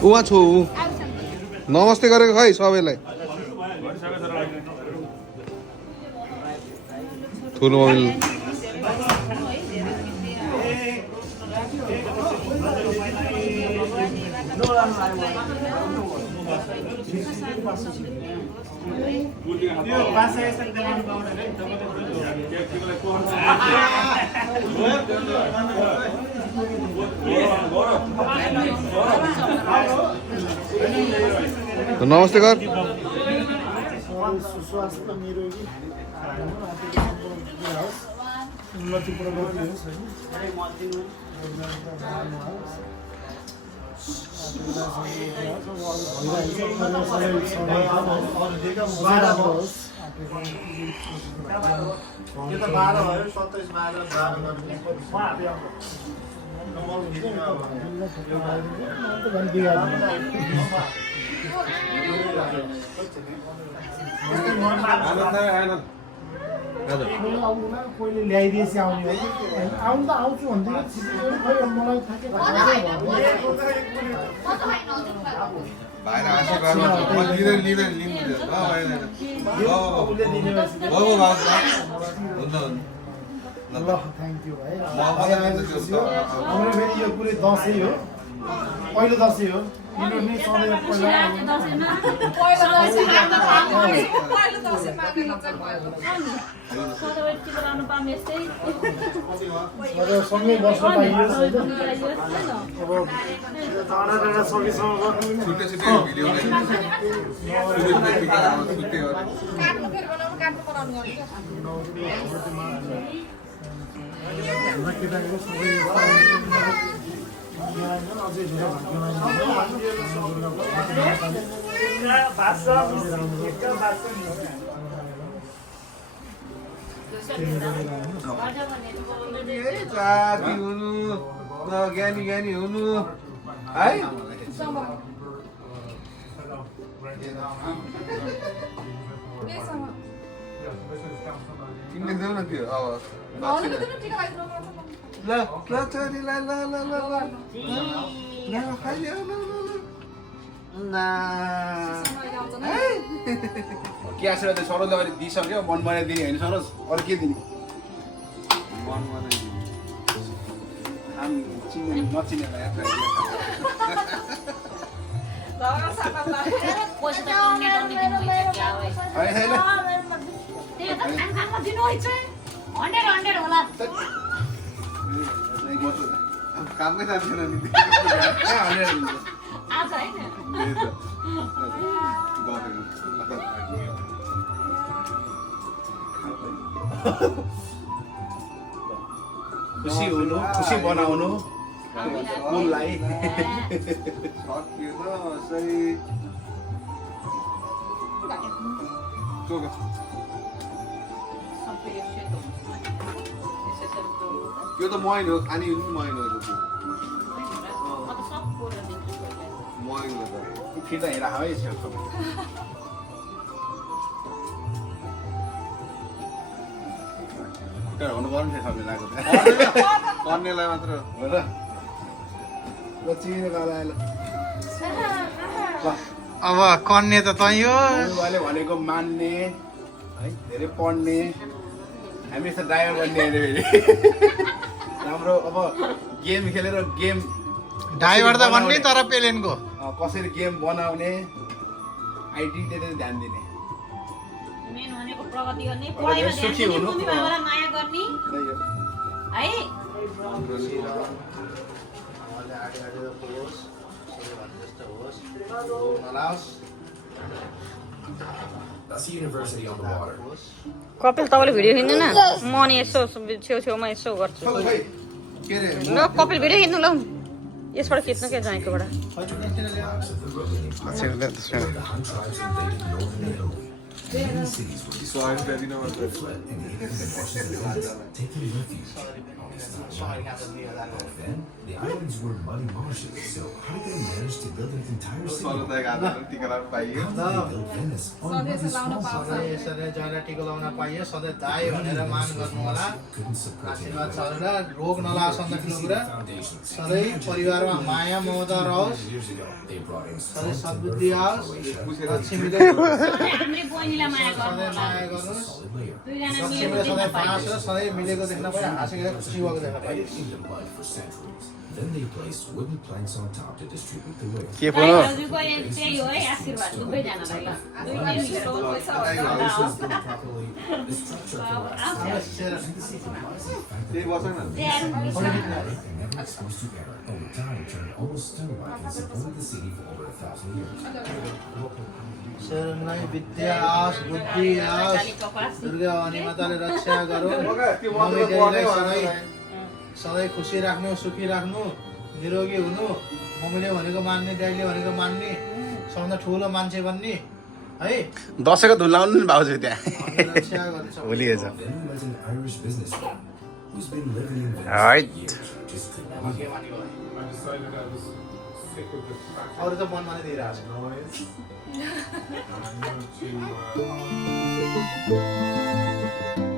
उहाँ छु नमस्ते गरेको खै सबैलाई ठुलो मम्मी नमस्ते कर स्वास्थ्य निरोगी उन्नति प्रगति होस् कोहीले ल्याइदिएपछि आउने हो आउनु त आउँछु भन्दै मलाई ल थ्याङ्क यू भाइ हाम्रो फेरि यो पुरै दसैँ हो पहिलो दसैँ हो यिनीहरू नै सधैँ सँगै बस्न पाइयोस् होइन अब टाढा सकेसम्म केटाकेटी सबै अझै धेरै ज्ञानी ज्ञानी हुनु है तिमीले देऊ न त्यो अब ल ल छोरीलाई ल ल ल ल खाइदेऊ के आएर त सरोजले अहिले दिइसक्यो मन बनाइदिने होइन सरोज अरू के दिने मन बनाइदिनु हामी चिन्ने नचिनेलाई काममै जान्थेन नि खुसी हुनु खुसी बनाउनु उनलाई सकियो त सही यो त मैन हो खाने मैन हो मैन हो त फिर्ता हेर है छेउछाउ हुनु पर्ने थियो सबैले लागेको कर्नेलाई मात्र हो र ल चिनेर गएर अब कन्या त तै हो उहाँले भनेको मान्ने है धेरै पढ्ने हामी यस्तो ड्राइभर बन्ने अरे फेरि राम्रो अब गेम खेलेर गेम ड्राइभर त भन्ने तर पेलेनको कसरी गेम बनाउने आइडीले ध्यान दिने मेन भनेको प्रगति गर्ने पढाइमा ध्यान दिने मम्मी बाबालाई माया गर्ने है कपिल तपाईँले भिडियो खिच्नु न म नि यसो छेउछेउमा यसो गर्छु ल कपिल भिडियो खिच्नु ल यसबाट खिच्नु क्या जाँकोबाट The islands were muddy marshes, so how did they manage to build an entire city? How did they build Venice on muddy swamps? जरा टिको लाउन पाइयो सधैँ दाइ भनेर मान गर्नु होला आशीर्वाद छ र रोग नलागोस् भन्दाखेरि कुरा सधैँ परिवारमा माया ममता रहोस् सधैँ सद्बुद्धि आओस् लक्ष्मीले बहिनीलाई माया गर्नु सधैँ होला माया गर्नुहोस् solid layer. दुईजना लक्ष्मीले मिलेको सधैँ देख्न पाइयो बाँस र सधैँ मिलेको देख्न पायो हाँसेको खुसी भएको देख्न पाइयो In the mud for centuries. Then they placed wooden planks on top to distribute the weight. के बोल्नु दाजुको त्यही हो है आशीर्वाद दुवैजनालाई ल दुईटै मिलेर Properly, the structure collapsed. हाम्रो सेरा And never exposed to air, over time turned almost stone-like and supported the city for over 1,000 years. शरणलाई विद्या आस बुद्धि आस दुर्गा भवानी माताले रक्षा गरौँ मम्मी ड्याडीलाई सधैँ खुसी राख्नु सुखी राख्नु निरोगी हुनु मम्मीले भनेको मान्ने ड्याडीले भनेको मान्ने सबभन्दा ठुलो मान्छे बन्ने है दसैँको धुन लाउनु नि भाउजू त्यहाँ रक्षा गर्छ भोलि हेर्छ Then we met an Irish businessman who's been living in Venice Right. for years. Just couldn't believe it. I decided I was sick of the fact अरू त मनमा नै दिइरहेको छ noise. I wanted to